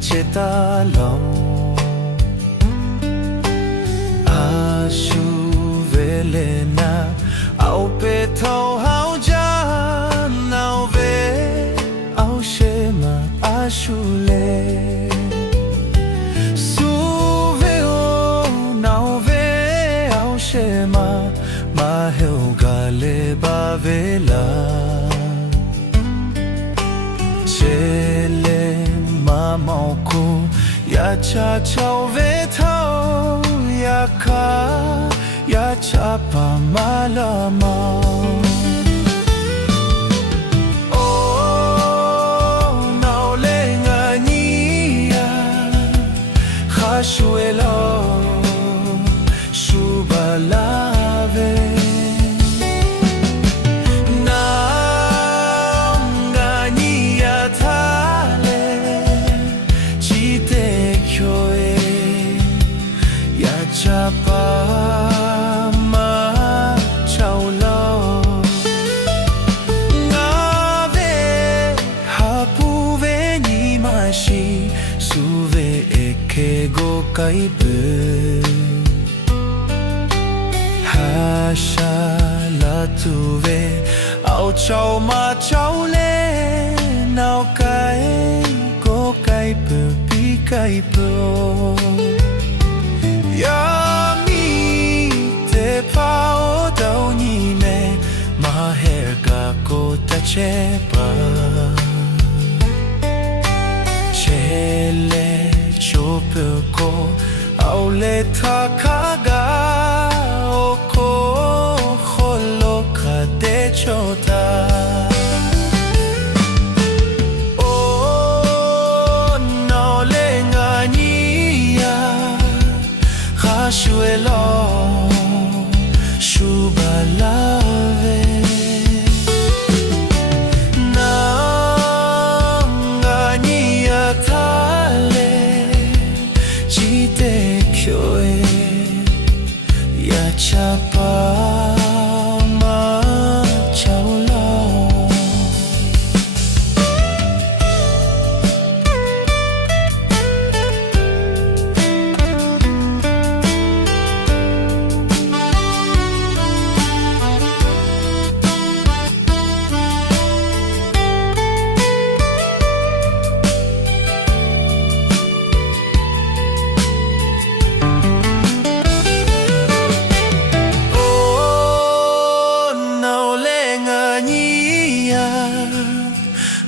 cetalong Ashu velena Au pe thau hau jan Au ve au shema ashu le Su ve o nau ve au shema Ma heu gale ba vela Chele ma mau ko Ya cha chau ve thau Ya ka Ya cha pa ma la ma Oh nau le nga ni ya Kha shue lo Shu ba la ve Chapa ma chau lo Nga ve hapu ve ni ma shi Su ve eke go kai pe Ha sha la tu ve Au chau ma chau le Nau kai go kai pe pi kai pe Ya mi te pao dau ni me Ma her ka ko ta che pa Che le cho pe ko Au le ta ka ga O ko kholo ka de cho ta Shue lo Shu ba la ve Na nga ni ya ta le Ji te kyo e Ya cha pa ma chau lo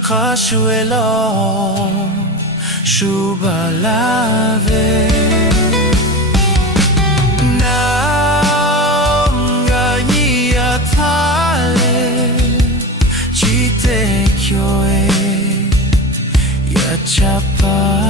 Kha shue lo Shu ba la ve Na nga ni ya tha le Ji te kyo e Ya cha pa